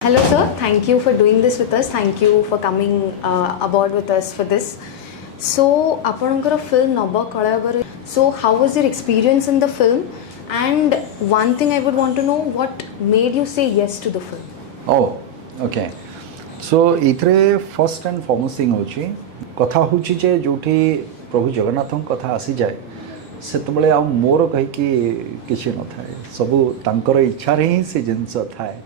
Hello, sir. Thank you for doing this with us. Thank you for coming aboard with us for this. So, आपणकर film Nabha Kalayabar. So, how was your experience in the film? And one thing I would want to know, what made you say yes to the film? Oh, okay. So, इथरे first and foremost thing होची कथा होची जे जोठी प्रभु जगन्नाथन कथा आसी जाए सेतबले आ मोर कहि कि न थाए सबु तांकर इच्छा रे ही से जिंस थाए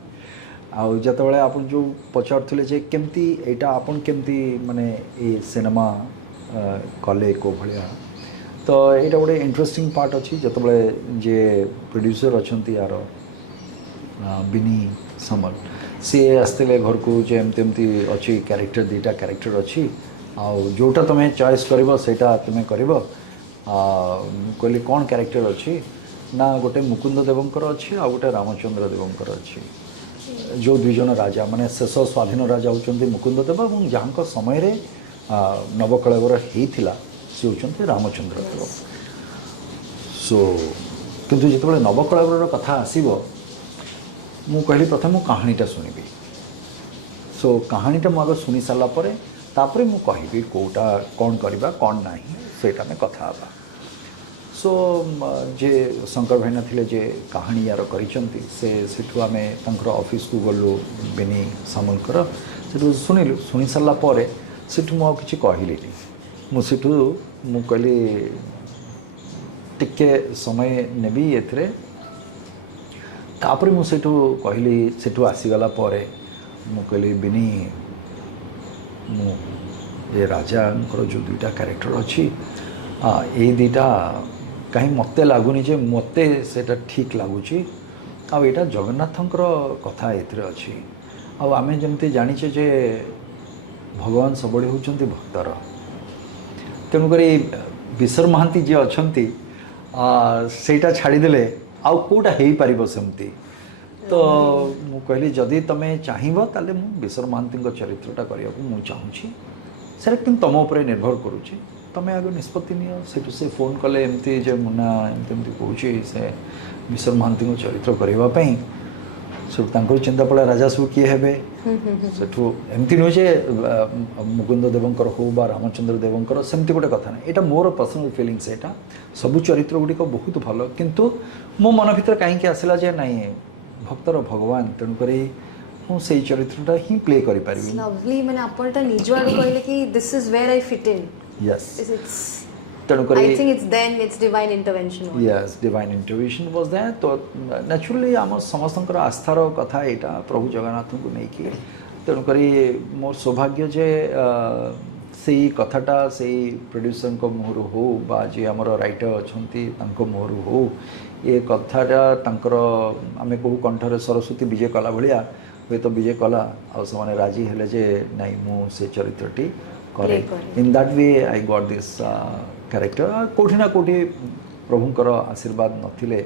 आ जतबले आपन जो पचारथिले जे केमती एटा आपन केमती माने ए सिनेमा कले को भलिया तो एटा गोटे इंटरेस्टिंग पार्ट अछि जतबले जे प्रोड्यूसर अछंती यार बिनी समल सी आसते घर को जे एमती अच्छी क्यारेक्टर दुटा क्यारेक्टर अच्छी जोटा तुम्हें चॉइस कर तुम्हें कर कहली कौन क्यारेक्टर अच्छी ना गोटे मुकुंद देवंकर अच्छी आ गोटे रामचंद्र देवंकर अच्छी जो दुईज राजा माने शेष स्वाधीन राजा होचंती मुकुंद देव और जहाँ समय रे नवकलेवर होता सी होचंती रामचंद्र देव सो किंतु जिते नवकलेवर कथा आसीबो मु कहली प्रथम मु कहानीटा शुणबी सो कहानीटा मु आगे शुणी सारापर तापर मु कहबी कौटा कौन करवा कौन ना सेटा में कथा हाँ सो जे शंकर भाईना थिले जे कहानी यार करिसंती सेठु आमे तंकर ऑफिस को गलु बेनी सामलकर सेठु शुणिलु शुणी सारापर सेठु मु किछि कहली मु सेठु मु कहली टिके समय नेबी एथरे तापर मु सेठु कहली सेठु आसीगला पर मु कहली बिनी मु ये राजा जो दुईटा कैरेक्टर अच्छी ये दुईटा कहीं मत लगुनि जे मत सेटा ठीक लगुच आटा जगन्नाथंकर कथा ये अच्छी आम जमी जाचे जे भगवान सब होती भक्तर तेणुक विश्वर महांती जी अच्छा सेटा छाड़ीदे आउ कौटा हो पार सेमती तो मु कहली जदि तुम्हें चाहब ताले मु विश्वर महांती चरित्रटा करने को चाहूँगी से कि तुम उपर निर्भर करुच्ची तुम्हें आगे निष्पत्ति नियो से फोन कले एमती जे मुना एमती कहूँ से विश्वर महांती चरित्र करने सब चिंता पड़ा राजा सब किए हे सेठू एमती नुहे जे मुकुंद देवंकर हो बा रामचंद्र देवंकर सेमती गोटे कथा ना यहाँ मोर पर्सनल फिलिंग्स यहाँ सबू चरित्र गुड़िक बहुत भल किंतु मो मन भर कहीं आसला जे नाई भक्तर भगवान तेणुक मुझे चरित्रटा ही प्ले कर पारि लवली माने आपनटा निज आडू कहले कि this is where I fit in yes it's तेणुक I think it's then it's divine intervention yes divine intervention was that तो नेचुरली आम समस्तंकर आस्थार कथा यहाँ प्रभु जगन्नाथ को लेकिन तेणुक मोर सौभाग्य जे से कथाटा से प्रोड्यूसर को मुहर हो बा जे आमर राइटर अच्छा मुहर हो ये कथाटा तांकर आमे कहू कंठरे सरस्वती विजय कला भाया हुए तो विजय कला आ से राजी हेले जे नाई मु से चरित्रटी करे इन that way I got this character कोठी ना कोठी प्रभुंकर आशीर्वाद नथिले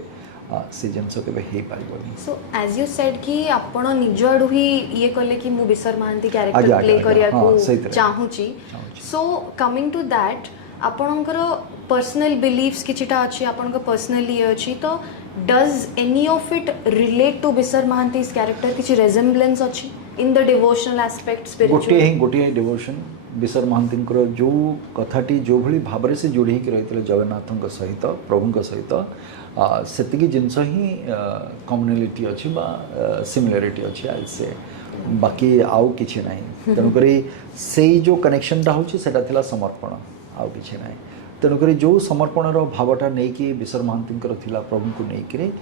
से जिनस केबे हे पारिबनी सो एज यू सेड कि आपण निज आडू ही ये कहले कि मु विश्वर महांती कैरेक्टर प्ले करिया को चाहूची सो कमिंग टू दैट आपणकर पर्सनल बिलीव्स किछिटा अछि आपणकर पर्सनली ये अछि तो does any of it relate to विश्वर महांतीस कैरेक्टर किछि रेजेम्बलेंस अछि in the devotional aspect spiritual गोटे डिवोशन विश्वर महांती जो कथाटी जो भली भाव से जोड़ी रही जगन्नाथ सहित प्रभु सहित सेतिकी जिनस ही कम्युनिटी अच्छी सिमिलरिटी अच्छी आई से बाकी आउ किछि नाही तेणुक से जो कनेक्शनटा होता थिला समर्पण आउ किछि नाही तेणुक जो समर्पण भावटा नहीं कि विश्वर महांती प्रभु को लेकिन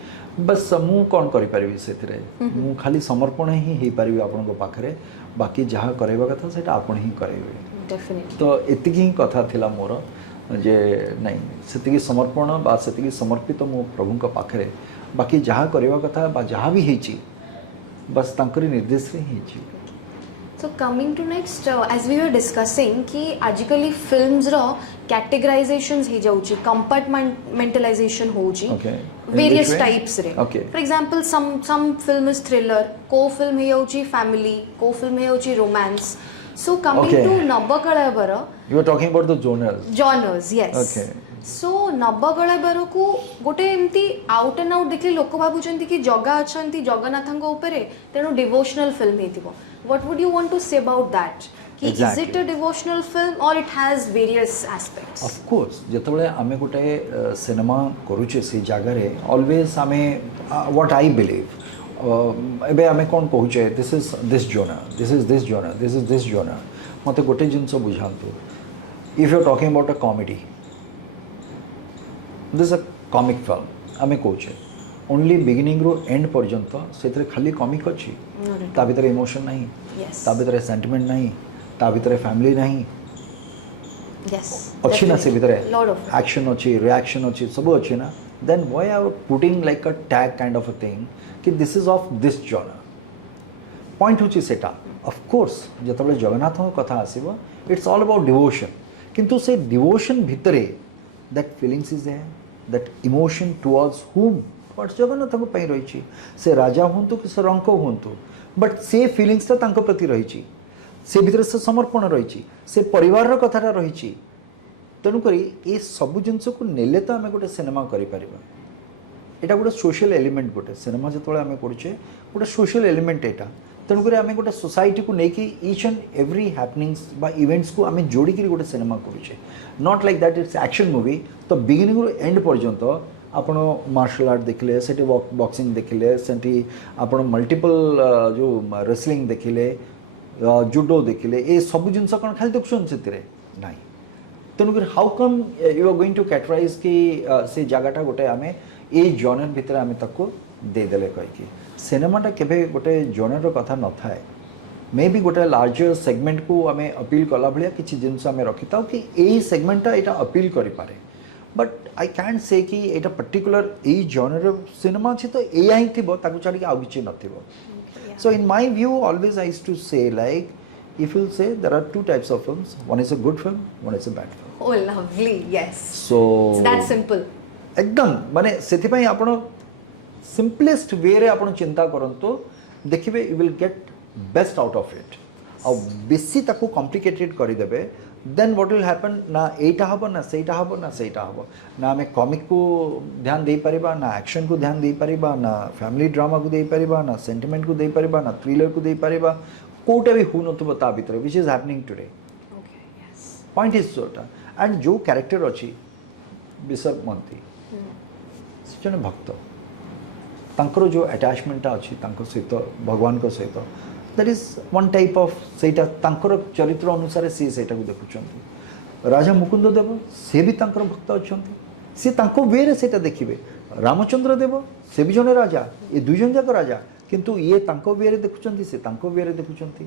बस मु कौन करें से मु खाली समर्पण ही हो पारि आपण पाखे बाकी जहाँ करवा कथा से आपण ही करेंगे तो एति ही कथा थिला मोर जे नहीं से समर्पण बा से समर्पित मो प्रभु पाखे बाकी जहाँ करवा कथा बा जहाँ भी होची बस तांकरी निर्देश रे ही So coming to next, as we were discussing कि आजिकली फिल्म्स रो कैटेगराइजेशंस ही जाउची कंपार्टमेंटलाइजेशन होउची वेरियस टाइप्स रे for example some film is thriller को फिल्म हे होउची फैमिली को फिल्म हे होउची romance so coming to Nabakalebara you are talking about the genres yes सो नवकळेबर को गोटे एमती आउट एंड आउट देखले लोक भाबुचंती कि जगा अछंती जगन्नाथଙ୍କ उपरे तेणु डिवोशनल फिल्म हेतिबो what would you want to say about that कि is it a devotional film or it has various aspects of course जेतबले आमे गोटे सिनेमा करूचे से जगह रे ऑलवेज आमे व्हाट आई बिलीव एबे आमे कोन कहूचे this is this genre this is this genre this is this genre मते गोटे जिंस बुझांतु if you are talking about a comedy this a comic film आमे कहूचे ओनली बिगिनिंग रो एंड पर्यंत से खाली कॉमिक अच्छी ता भीतर इमोशन नहीं ता भीतर सेंटिमेंट नहीं ता भीतर फैमिली नहीं अच्छी ना से भीतर एक्शन अच्छी रिएक्शन अच्छी सब अच्छी ना then why are putting like a tag kind of a thing कि this is of this genre point होची सेटा ऑफ कोर्स जतबले जगन्नाथ कथा आसीबो इट्स ऑल अबाउट डिवोशन किंतु से डिवोशन भितरे that feelings is there that emotion towards whom towards Jagannath को पई रहिची से राजा हुंतु कि से रंक हुंतु बट से फीलिंग्स ता तांको प्रति रहिची से भितर से समर्पण रही से परिवार कथाटा रही तेणुक ये सब जिनस को नेले तो आम गोटे सिनेमा करें यहाँ गोटे सोशल एलिमेंट गोटे सिनेमा जो आम करुचे गोटे सोशल एलिमेंट यहाँ तेणुक आम गोटे सोसाइटी को लेकिन ईच एंड एवरी हैपनिंग्स बा इवेंट्स को आम जोड़िक गोटे सिनेमा करुचे not like that it's action movie तो बिगिनिंग रू एंड पर्यंत आपण मार्शल आर्ट देखिले से बॉक्सिंग देखिले से आपण मल्टीपल जो रेसलिंग देखिले जुडो देखिले ये सब जिनस कौन खाली देखुन से ना तेणुक how come you are going to categorise कि से जगटा गोटे आम ये जॉनर भितर आम ताको देदेले कहीकि सिनेमाटा केबे गोटे जॉनर कथा न थाए मे बी गोटे लार्जर सेगमेंट को आम अपील कला भाया किसी जिनस आम रखी था कि यही सेगमेंटा यहाँ अपील करें बट आई कैंट से कि यहाँ पर्टिकुलर यही जॉनर सिनेमा अच्छी तो या ही थी छाड़ी आउ कि नथिबो. So in my view, always I used to say like, if you'll say there are two types of films. One is a good film, one is a bad film. Oh, lovely, yes. So it's that simple. एकदम माने सेति पई आपण simplest way रे आपण चिंता करंतो देखिबे you will get best out of it. आ बेसी ताको कॉम्प्लिकेटेड करि देबे देन व्हाट विल हैपन ना एटा हबो ना सेटा हबो ना सेटा हबो ना हमें कॉमिक को ध्यान दे परिबा ना एक्शन को ध्यान दे परिबा ना फैमिली ड्रामा को दे परिबा ना सेंटिमेंट को दे परिबा ना थ्रिलर को दे परिबा कोटे भी हु नथबो ता भितर which is happening today. Okay yes point is सोटा एंड जो कैरेक्टर अछि बिसर मंती जन भक्त तांकर जो अटैचमेंट अछि तांको सहित भगवान को सहित that is one type of सेटा तांकर चरित्र अनुसार सी सेटा को देखुचंती. राजा मुकुंद देव से भी तांकर भक्त अछंती से तांको वे रे सेटा देखिबे. रामचंद्र देव से भी जने राजा ये दुई जन जाक राजा किंतु ये तांको वे रे देखुचंती से तांको वे रे देखुचंती.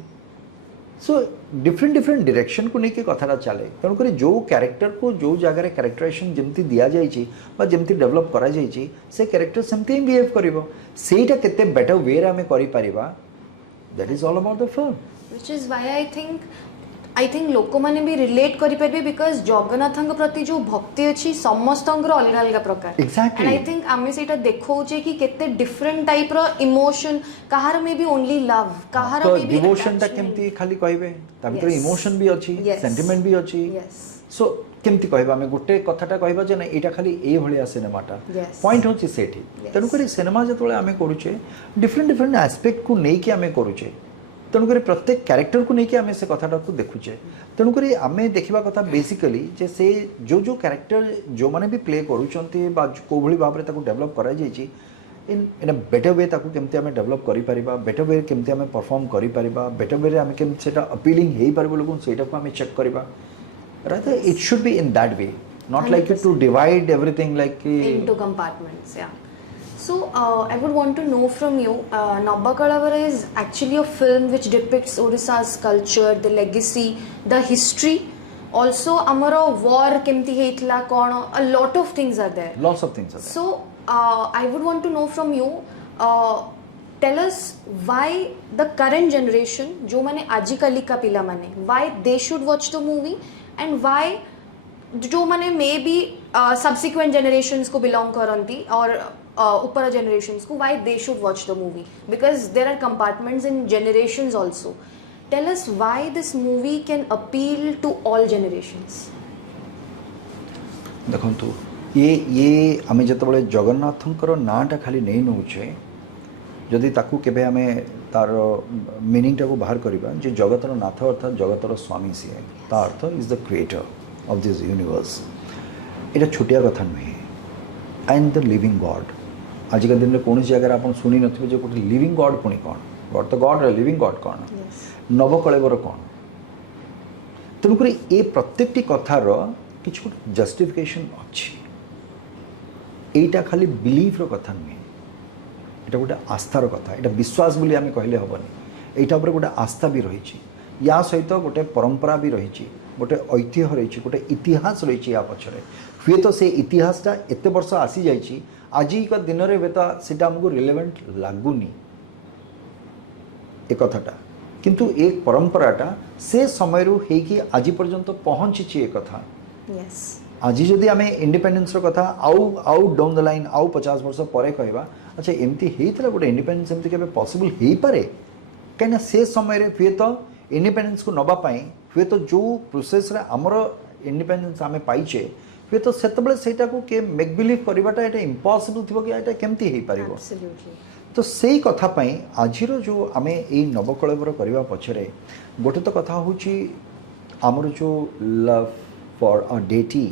सो डिफरेंट डिफरेंट डायरेक्शन को लेके कथाटा चले तेणुक जो कैरेक्टर को जो जगह कैरेक्टराइजेशन जमती दिया जाइए जमती डेवलप करा जाइए से कैरेक्टर सेमती ही बिहेव करिवो सेटा केते बेटर वे रे हमें करि परिबा. That is all about the film which is why I think लोक माने भी रिलेट करि परबे बिकॉज़ जगन्नाथଙ୍କ प्रति जो भक्ति अछि समस्तंकर अलग अलग प्रकार. एक्जेक्टली एंड आई थिंक आमे सेटा देखौजे कि केते डिफरेंट टाइप रो इमोशन कहार में भी ओनली लव कहार में भी डिवोशन ता केमती खाली कहबे ता भीतर इमोशन भी अछि सेंटिमेंट भी अछि. सो केमती कहबा हमें गोटे कथाटा कहबा जे ना एटा खाली ए भलिया सिनेमाटा पॉइंट होछि सेठी. तेणुक सिनेमा जतोले आमे करूचे डिफरेंट डिफरेंट एस्पेक्ट को नै कि आमे करूचे तेणुक प्रत्येक कैरेक्टर को लेकिन आम से कथाटा को देखुचे. तेणुक आम देखा कथा बेसिकली जे से जो जो कैरेक्टर जो मैंने भी प्ले करूँगी कौ भाई भाव में डेवलप कर इन अ बेटर वे केमती आम डेवलप करा बेटर वे केमती आम परफॉर्म करा बेटर वे आम केमती अपीलिंग हो पार लोक से आम चेक करवा rather it should be in that way not like to divide everything like into compartments. या So, I would want to know from you, Nabakalavara is actually a film which depicts Odisha's culture, the legacy, the history. Also, Amara war kemti heitla kono, a lot of things are there. Lots of things are there. So, I would want to know from you, tell us why the current generation, jo mane ajikali ka pila mane, why they should watch the movie and why जो माने may be subsequent generations को belong करती और ऊपर generations को why they should watch the movie because there are compartments in generations also. Tell us why this movie can appeal to all generations. देखंतु ये आमे जतबले जगन्नाथंकर नाटा खाली नहीं नौचे जदि ताकू केबे आमे तार मीनिंग टाको बाहर करबा जे जगतर नाथ अर्थात जगतर स्वामी सी है ता earth is the creator of this universe एटा छोटिया कथा नहीं एंड द लिविंग गॉड आज का दिन में कौन जगह आप शुणी नथिबे जे कोठी लिविंग गॉड पुणी कौन गॉड तो गॉड रे लिविंग गॉड कौन नवकलेवर कौन तेणुक ये प्रत्येकटी कथार किछ गोटे जस्टिफिकेशन अच्छी एटा खाली बिलीफ रो कथा नहीं এটা গোটে আস্থার কথা এটা বিশ্বাস বলে আমি কহিলে হবনি এইটা উপরে গোটে আস্থা বি রয়েছে ইয়া সহিত গোটে পরম্পরা বি রয়েছে গোটে ঐতিহ্য রয়েছে গোটে ইতিহাস রয়েছে ইয়া পছরে হুয়ে তো সেই ইতিহাসটা এত বর্ষ আসি যাইছি আজিকা দিনরে বেতা সেটা আমাকে রিলেভেন্ট লাগুনি এ কথাটা কিন্তু এই পরম্পরাটা সে সময়রু হেকি আজি পর্যন্ত পৌঁছিছি এ কথা यस आज जदि आम इंडिपेंडेंस कथा आउ डाउन द लाइन आउ 50 वर्ष पर कहवा अच्छा एमती होता गोटे इंडिपेंडेंस एमती केबे पॉसिबल हो पारे कहीं से समय रे हुए तो इंडिपेंडेंस को नवापाई हुए तो जो प्रोसेस रे आमर इंडिपेंडेंस आम पाइचे हुए तो सेतबले सेटा को के मेक बिलीव करवाटा एटा इम्पॉसिबल थिबो कि एटा केमती हो पारिबो एब्सोल्युटली तो सेही कथा पई आजिरो जो आमे ए नवकलेवर करवा पछरे गोटे तो कथा होची आमर जो love for a deity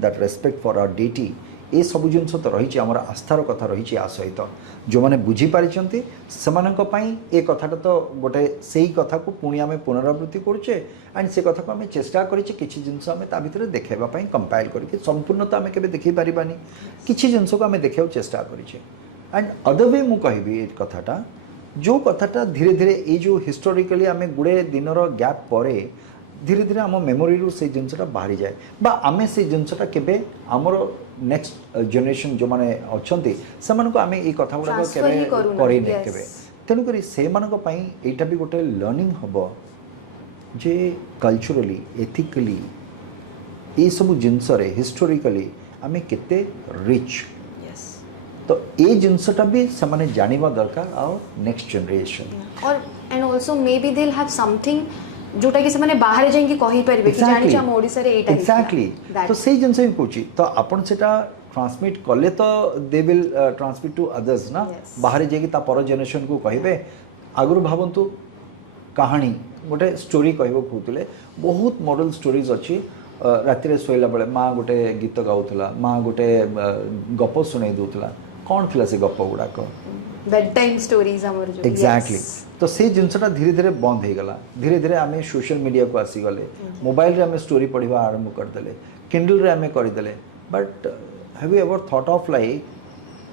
that respect for our deity ये सब जिनस तो रही आमर आस्थार कथा रही आ सहित जो मैंने बुझीपारी से कथाटा तो गोटे से ही कथा को पुणी आम पुनरावृत्ति करुचे एंड से कथा को आम चेष्टा करें कि जिनस आम भितर देखापी कंपाइल करके संपूर्ण तो आम के देखी पारानी किसी जिनस को आम देखा चेष्टा करें एंड अदर वे मु कहि ए कथाटा जो कथाटा धीरे धीरे ये जो हिस्टोरिकली आम गुड़े दिन गैप पर धीरे धीरे आम मेमोरी रू से जिनसटा बाहरी जाए बा आमे से जिनसटा केबे हमर नेक्स्ट जनरेशन जो माने अछंती समान को आमे ए कथा गुडा केबे करि नै केबे तेनु करी से मानक पई एटा भी गोटे लर्निंग हबो जे कल्चरली एथिकली ए सब जिनस रे हिस्टोरिकली आमे केते रिच यस तो ए जिनसटा भी समाने जानिबा दरकार और नेक्स्ट जनरेशन और and also may be they will have something जोटा कि से बाहर जाइए कहि परिबे कि जानि छ हम ओडिसा रे एटा एक्जेक्टली तो से जिनस भी कहूची तो आपण सेटा ट्रांसमिट कले तो they will transmit to others ना बाहर जाइए ता पर जनरेशन को कहिबे आगुर भावंतु कहानी गोटे स्टोरी कहबो कहउतले बहुत मॉडल स्टोरीज अछि राति रे सोइला बेले माँ गोटे गीत गाउतला माँ गोटे गप सुनै दूतला कौन थिला से गप गुडा को बेड टाइम स्टोरीज हमर जो एक्जेक्टली तो से जिनसटा धीरे धीरे बंद हो गला धीरे धीरे आम सोशल मीडिया को आसी गले मोबाइल रे आम स्टोरी पढ़वा आरंभ करदेले किंडल रे आम करदेले but have you ever thought of like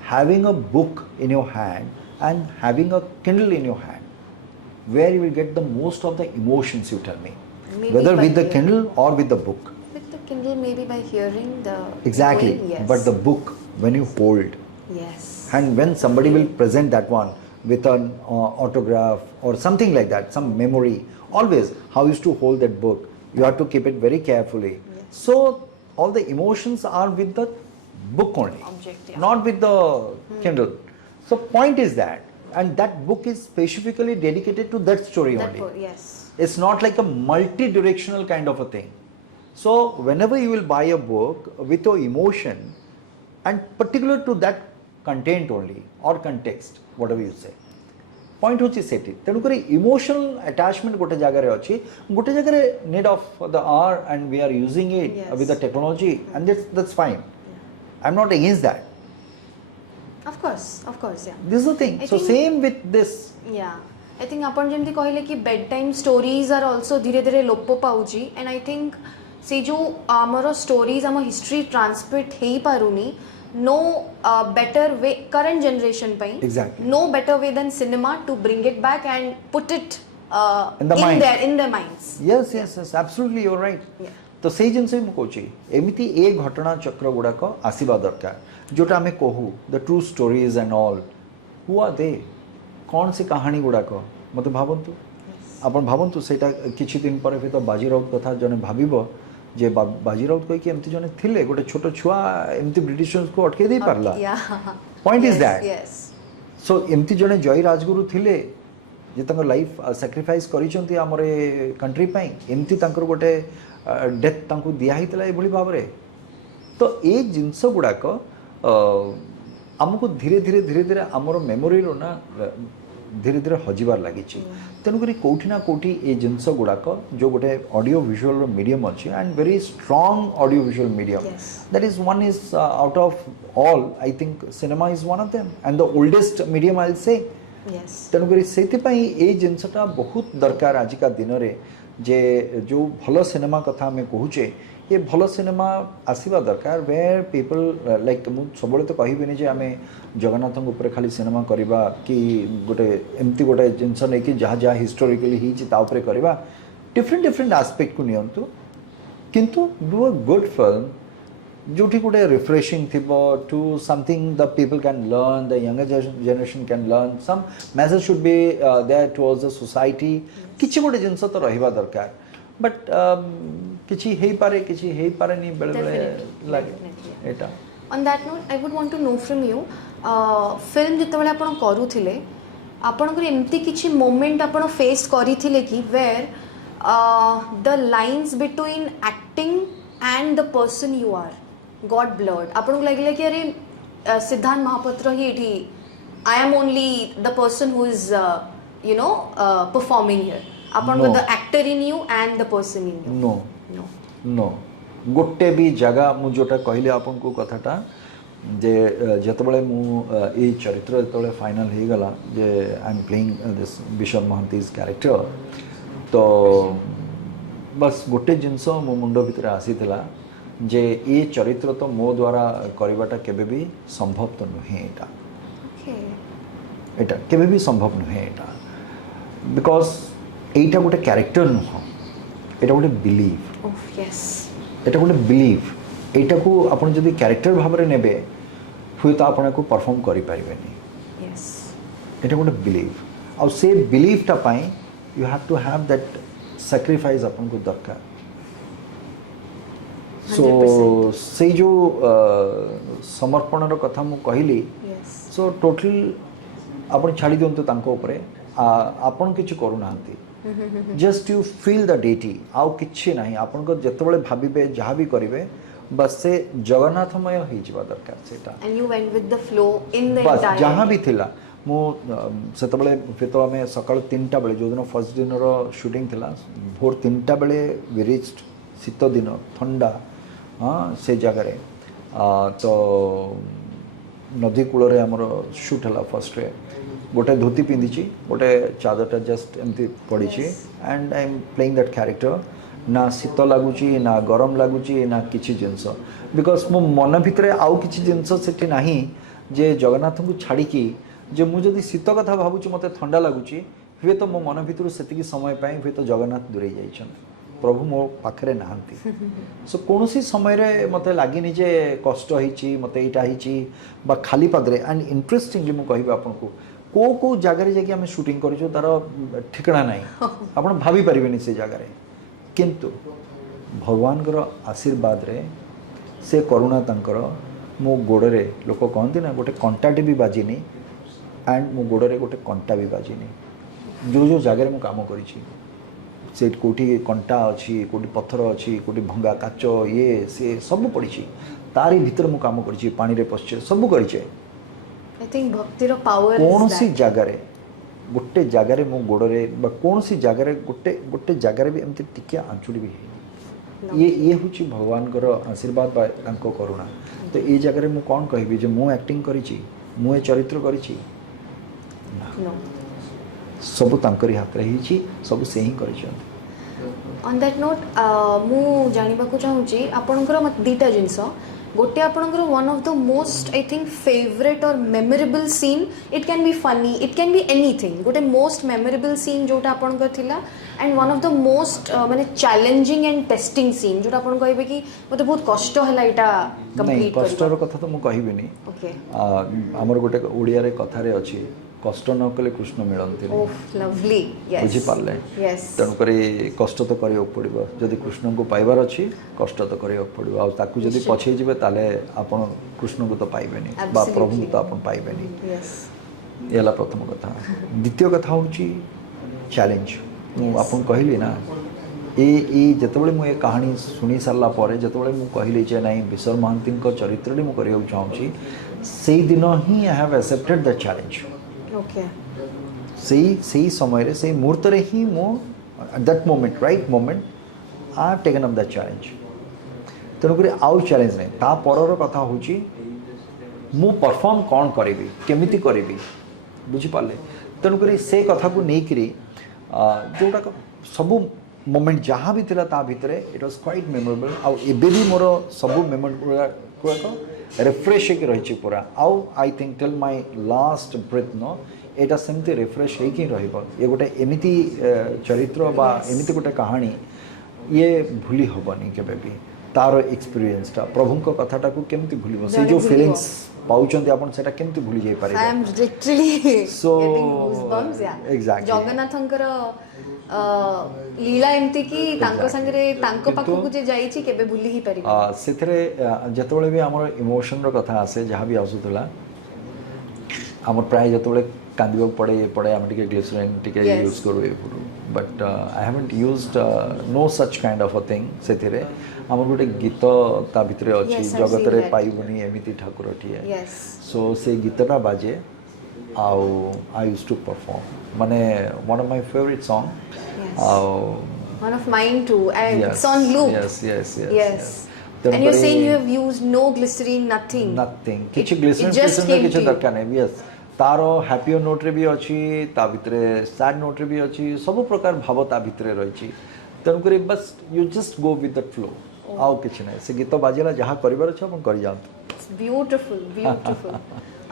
having a book in your hand and having a Kindle in your hand where you will get the most of the emotions you tell me whether with the Kindle or with the book with the kindle maybe by hearing the exactly poem, yes. but the book when you hold yes and when somebody will present that one with an autograph or something like that, some memory, always how you used to hold that book, you have to keep it very carefully. Yes. So all the emotions are with the book only, Object, yeah. not with the Kindle. So point is that, and that book is specifically dedicated to that story that only. yes It's not like a multi-directional kind of a thing. So whenever you will buy a book with your emotion and particular to that content only or context whatever you say point होची सेठी तेणु करी emotional attachment गोटे जगह रे अछि गोटे जगह रे need of the hour and we are using it with the technology and that's fine I am not against that of course yeah this is the thing so same with this yeah I think अपन जेमती कहले कि bed time stories are also धीरे धीरे लोप पाउची and I think से जो आमर स्टोरीज आम history transmit hay पारुनी no better way current generation pai exactly no better way than cinema to bring it back and put it in their minds yes absolutely you're right तो से जिनस भी मुझे एमती ए घटना चक्र गुड़ाक आसवा दरकार जोटा आम कहू the true stories and all who are they कौन से कहानी गुड़ाक मत भावतु आप भावतु से किसी दिन पर तो बाजीराउत कथा जने भाव जे बाजीराउत कहीकि एमती जने थिले गोटे छोट छुआ एमती ब्रिटिशर्स को अटके दे पारला पॉइंट इज दैट सो एमती जने जय राजगुरु थिले जे तंकर लाइफ सैक्रिफाइस करिसंती हमर कंट्री पई एमती तंकर गोटे डेथ तांको दिया हितला ए भली भाबरे तो ये जिनस गुड़ाक आमको धीरे धीरे धीरे धीरे आमर मेमोरी रो ना धीरे धीरे हजिबार लगी तेणुक कौटि ना कौटि ये जिनस गुड़ाक जो गोटे ऑडियो विजुअल मीडियम अच्छी and very strong audio visual medium that is one is out of all I think cinema is one of them and the oldest medium I से तेणुक से ये जिनसटा बहुत दरकार आजिका दिन में जे जो भल सिनेमा कथा आम कहूचे ये भल सिनेमा आसवा दरकार वेयर पीपल लाइक मुझे सब तो कहबी जे आम जगन्नाथ ऊपर खाली सिनेमा करवा कि गोटे एमती गोटे जिनस नहीं कि जहाँ जहाँ हिस्टोरिकली होपर करवा डिफरेंट डिफरेंट आस्पेक्ट को नियंतु किंतु डू अ गुड फिल्म जोठी गोटे रिफ्रेशिंग थी to something the people can learn the younger generation can learn some message should be there towards the society किसी गोटे जिनस तो रहिबा दरकार बट किसी हेई पारे किसी हेई पारे नहीं बेले बेले लागे एटा on that note I would want to know from you film जिते बेले आपण करूथिले आपण को एम्ति किछि मोमेंट आपण फेस करिथिले कि where the lines between acting and the person you are got blurred आपण को लागिले कि अरे सिद्धांत महापात्र ही एठी I am only the person who is you know performing here आपण को the actor in you and the person in you know no no गोटे भी जगह मु जोटा कहले आपन को कथाटा जे जतबले मु ए चरित्र जतबले फाइनल हे गला जे I am playing this Vishal Mohanty's character तो बस गोटे जिनस मो मुंड भितर आसीथिला जे ए चरित्र तो मो द्वारा करवाटा केबे भी संभव तो नुहे एटा केबे भी संभव नुहे एटा बिकॉज एटा गोटे कैरेक्टर नुह एटा गोटे बिलीव यस एटा गोटे बिलीव एटा को आपण जदि कैरेक्टर भाव में नेबे हुए तो आपण को परफॉर्म करि परिबेनी यस एटा गोटे बिलीव आ से बिलीव टा पाई you have to have that sacrifice अपन को दरकार सो से जो समर्पण कथा मु कहली सो टोटल आपण छाड़ी दियंतु तांको ऊपर आपण किछ करू नांती just you feel the deity आउ किछि नाही आपण को जतबेले भाबिबे जहाँ भी करिवे बस से जगन्नाथमय हो जिबा दरकार सेटा and you went with the flow in the bus entire जहाँ भी थिला मो सेतबेले फितो हमें सकाळ 3टा बेले जो दिन फर्स्ट दिन रो शूटिंग थिला भोर 3टा बेले वी रिच्ड शीत दिन ठंडा हाँ से जगह रे तो नदी कूल रे हमर शूट हला फर्स्ट रे गोटे धोती पिंधिची गोटे चादरटा जस्ट एमती पड़ी and I am playing that character ना शीत लगुच ना गरम लगुच ना किसी जिनस बिकॉज मो मन भितर आउ किसी जिनस सेठी नाही जे जगन्नाथ को छाड़ी जे मुझे शीत कथा भावुँ मत ठंडा लगुच हुए तो मो मन भितर से समय पाई हुए तो जगन्नाथ दूरे जाइछन प्रभु मो पाखरे नहांती सो कौन सी समय रे मते लागिनी जे कष्ट होईची मते एटा होईची बा खाली पादरे एंड इंटरेस्टिंगली मु कहबे आपन को को जगह जाकि आम शूटिंग कर तार ठिकना ना आप भाभी पारे से जगार किंतु भगवान आशीर्वाद रे से करुणा तंकर मो गोड़े लोक कहती ना गोटे कंटाटे भी बाजिनी एंड मो गोड़े गोटे कंटा भी बाजिनी जो जो जगह मु काम करी से कोठी कंटा अच्छी कोठी पत्थर अच्छी कोठी भंगा काच ये से सब पड़ी तारी भीतर मु काम करी पानी रे पश्चे सब करी आई थिंक भक्तिर पावर कौन सी जगह गोटे जगार मो गोड़े कौन सी जगह गोटे गोटे जगार भी एमती टिके आंचुड़ी भी है ये हूँ भगवान आशीर्वाद करुणा तो ये जगह मु कौन कहबी जे मु एक्टिंग करी मु ए चरित्र करी सब तांकरी हाथ रही सब से ही करी ऑन दैट नोट मु जानिबा को चाहूची आपनकर मत दीटा जिंस गोटे आपनकर one of the most I think favourite or memorable scene it can be funny it can be anything गोटे मोस्ट मेमोरेबल सीन जोटा आपनकर थिला and one of the most माने चैलेंजिंग एंड टेस्टिंग सीन जोटा आपन कहबे कि मते बहुत कष्ट हला एटा कंप्लीट कर कष्टर कथा तो मु कहबिनी ओके हमर गोटे ओडिया रे कथा रे अछि कष्ट न कले कृष्ण मिलती लवली यस बुझी पारले यस तेणु करी कष्ट तो करियो पड़िबो जदि कृष्ण को पाइबार अछि कष्ट तो करियो पड़िबो आ ताकू जदि पछे जिवे ताले आपण कृष्ण को तो पाइबेनी बा प्रभु को तो आपण पाइबेनी यस एला प्रथम कथा द्वितीय कथा होची चैलेंज आपण कहली ना ये जितेबाला मुझे कहानी शुणी सारा पर जितेबाला मुझे कहली जे ना विशर महांती चरित्र मुझे चाहूँगी से दिन ही I have accepted the challenge okay से समय से मुहूर्त ही मो that moment right moment I have taken up the challenge तेणुक आउ चैलेंज नहीं ता पर कथा हूँ मु परफॉर्म कौन करी केमिति करी बुझिपारे तेणुक से कथा को लेकिन जोटा सबू मोमेंट जहाँ भी थिला ता भितर इट वाज क्वाइट मेमोरेबल आउ एबे भी मोर सबू मोमेंट गुड़ाक रिफ्रेश होकर रही पूरा आउ I think till my last breath no एटा सेमती रिफ्रेश होकर रहिबो ये गोटे एमिति चरित्र बा एमिति गोटे कहानी ये भूली हबनी केबे भी तार एक्सपीरियंसटा प्रभुंक कथाटा को केमती भूलिबो से जो फीलिंग्स पाउचंती आपण सेटा केमती भूली जाई पारे I am literally So, getting goosebumps या exactly. जगन्नाथंकर लीला एमती की तांको संगरे तांको पाखु को जे जाई छी केबे भूली ही पारि सेथरे जतबेले भी हमर इमोशन रो कथा आसे जहाँ भी आसुतला हमर प्राय जतबेले कांदिबो पड़े हम टिके ग्लिसरीन टिके Yes. यूज करू ए but I haven't used no such kind of a thing सेथरे हमर गोटे गीत ता भितरे अछि Yes, I've जगत seen रे that. पाइबनी एमिति ठाकुर ठिए यस सो से गीतटा बाजे आउ आई यूज्ड टू परफॉर्म माने one of my favourite song Yes. आउ one of mine too and it's on loop yes yes and you're saying you have used no glycerine nothing nothing किछि glycerine it just present came किछि to you. दरकार नै yes तारो happy note रे भी अछि ता भितरे सैड नोट रे भी अछि सब प्रकार भाव ता भितरे रहिछि तन करी बस you just go with the flow आउ किछि नै से गीत बाजेला जहाँ करिवार छ अपन करि जांत it's beautiful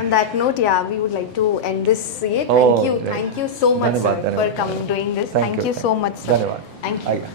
on that note yeah we would like to end this Oh, thank you great. so much sir धन्यवाद, for धन्यवाद. coming doing this Thank thank you, you so much sir धन्यवाद thank you आज्ञा